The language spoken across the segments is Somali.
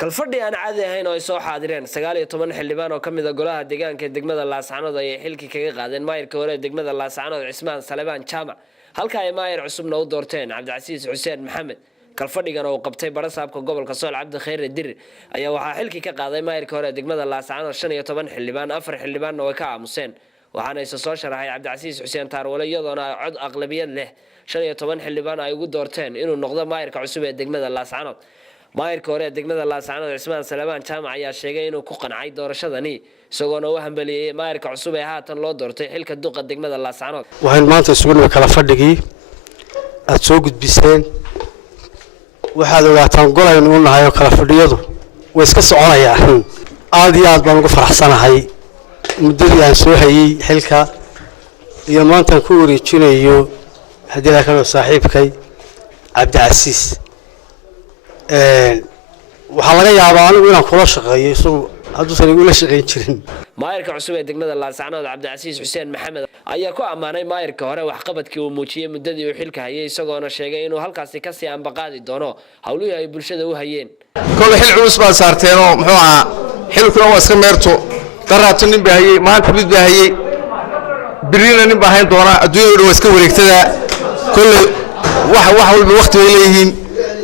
kalfadhi aan caadi ahayn oo ay soo xaadireen 19 xildhibaan oo kamid ah golaha deegaanka ee degmada Laascaanood ay xilki kaga qaadeen maayirka hore ee degmada Laascaanood Cismaan Salebaan Jaamac halka ay maayir cusubna u doorteen Cabdicasiis Xuseen Maxamed kalfadhigan oo qabtay barasaabka gobolka Sool Cabdi Khayr Dir ayaa waxa xilki ka qaaday maayirka hore ee degmada Laascaanood 15 xildhibaan 4 xildhibaan oo ka aamuseen waxaana isa soo sharaxay Cabdicasiis Xuseen Taarwale iyadoona cod aqlabiyad leh 15 xildhibaan ay ugu doorteen inuu noqdo maayirka cusub ee degmada Laascaanood maayirka hore ee degmada Laascaanood Cismaan Salebaan Jaamac ayaa sheegay inuu ku qancay doorashadani isagoona u hambaliyay maayirka cusub ee haatan loo doortay xilka duqa degmada Laascaanood waxaan maanta isugu kala fadhigii aad soo gudbiseen waxaad ogaataan golaynu u nahay oo kala fadhiyadu way iska soconayaan aad iyo aad baan ugu faraxsanahay muddadii aan soo hayay xilka iyo maanta ku wareejinayo haddii la kala saaxiibkay Cabdicasiis waxa laga yaabaa anigu inaan kula shaqeeyo isagu hadduusan igu la shaqeyn jirin maayirka cusub ee degmada Laascaanood Cabdicasiis Xuseen Maxamed ayaa ku amaanay maayirka hore waxqabadkii uu muujiyay muddadii uu xilka hayay isagoona sheegay inuu halkaasi ka sii ambaqaadi doono hawlihii ay bulshada u hayeen kol xil culus baa saarteen oo muxuu ahaa xilkuna waa iska meerto daraato nin baa hayay maanta mid baa hayay birina nin baa hayn doona adduunyada waa iska wareegtada kol wax walba waqti ay leeyihiin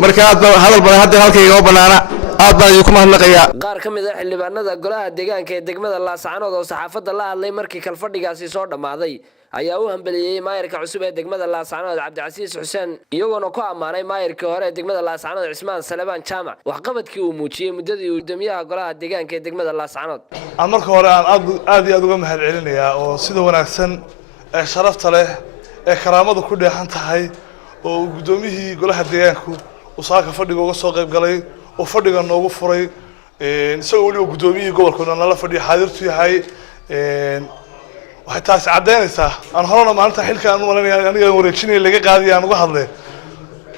marka aad hadal badan hadda halkayga banaana aad baan idinku mahadnaqayaa qaar ka mid ah xildhibaanada golaha deegaanka ee degmada Laascaanood oo saxaafadda la hadlay markii kalfadhigaasi soo dhamaaday ayaa u hambaliyay maayirka cusub ee degmada Laascaanood Cabdicasiis Xuseen iyagoona ku amaanay maayirka hore ee degmada Laascaanood Cismaan Salebaan Jaamac waxqabadkii uu muujiyay muddadii uu guddoomiyaha golaha deegaanka ee degmada Laascaanood marka hore aan aad iyo aad uga mahad celinayaa oo sida wanaagsan ee sharafta leh ee karaamadu ku dheehan tahay oo guddoomiyihii golaha deegaanku usaaka fadhiga uga soo qayb galay oo fadhiga noogu furay isagoo waliba guddoomiyihii gobolkuna nala fadhiya xaadirtu yahay waxay taasi caddeynaysaa aan horena maalinta xilka aan u malaynayaa aniga wareejinaya laga qaadiya aan uga hadlay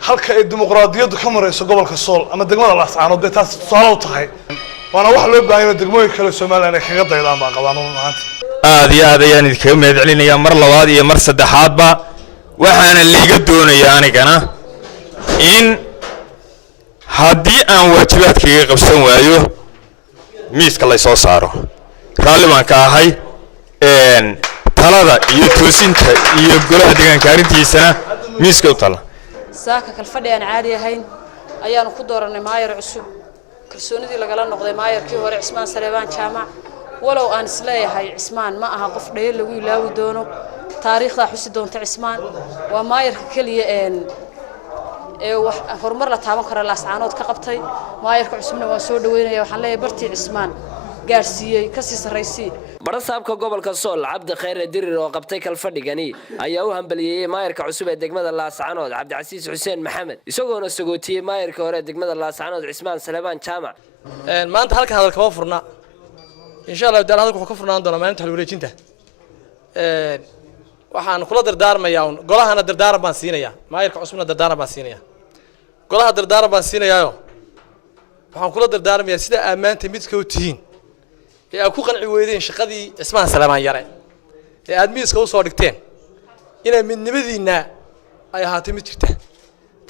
halka ay dimuqraadiyaddu ka marayso gobolka Sool ama degmada Laascaanood bay taasi tusaale u tahay waana wax loo baahan yahay degmooyin kale Soomaaliya ay kaga daydaan baa qabaan maanta aad iyo aad ayaan idinkaga mahad celinayaa mar labaad iyo mar saddexaadba waxaana liiga doonayaa anigana in haddii aan waajibaadkayga qabsan waayo miiska la soo saaro raalli baan ka ahay talada iyo toosinta iyo golaha deegaanka arrintiisana miiska u tala saaka kalfadhi aan caadi ahayn ayaanu ku dooranay maayir cusub kalsoonidii lagala noqday maayirkii hore Cismaan Salebaan Jaamac walow aan isleeyahay Cismaan ma aha qof dhayl lagu ilaawi doono taariikhda xusi doonta Cismaan waa maayirka kaliya wax horumar la taaban karo Laascaanood ka qabtay maayirka cusubna waa soo dhaweynaya waxaan leeyahay bartii Cismaan gaarsiiyay ka sii sareysay barasaabka gobolka Sool Cabdi Khayr Dir oo qabtay kalfadhigani ayaa u hambaliyay maayirka cusub ee degmada Laascaanood Cabdicasiis Xuseen Maxamed isagoona sagootiyay maayirka hore ee degmada Laascaanood Cismaan Salebaan Jaamac maanta halka hadal kama furna insha Allah dal hadalku wuxuu ka furnaan doonaa maalinta xal wareejinta waxaan kula dardaarmayaa golahana dardaaran baan siinayaa maayirka cusubna dardaaran baan siinayaa golaha dardaaran baan siinayaa waxaan kula dardaarmayaa sida amaanta midka u tihiin ee aad ku qanci weydeen shaqadii Cismaan Salebaan yare ee aad miiska u soo dhigteen inay midnimadiina ay ahaato mid jirta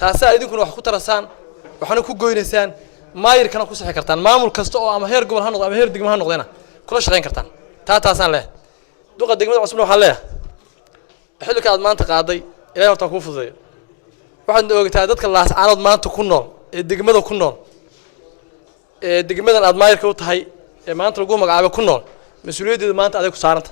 taas ay idinkuna wax ku tarasaan waxana ku goynaysaan maayirkana ku saxi kartaan maamul kasta oo ama heer gobol ha noqdo ama heer degmo ha noqdena kula shaqeyn kartaan taasaan leh duqa degmada cusubna waxaan leeyahay xilka aad maanta qaaday ilaahay horta ku fududeeyo waxaad ogtahay dadka Laascaanood maanta ku nool ee degmada ku nool ee degmadan aad maayirka u tahay ee maanta lagu magacaabo ku nool mas'uuliyadeedu maanta aday ku saaranta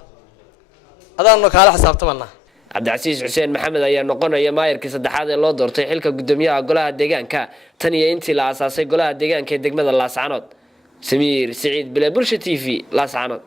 adaanna kala xisaabtamana Cabdicasiis Xuseen Maxamed ayaa noqonaya maayirkii saddexaad ee loo doortay xilka guddoomiyaha golaha deegaanka tan iyo intii la aasaasay golaha deegaanka ee degmada Laascaanood Samiir Saciid Bilaa Bulsho TV Laascaanood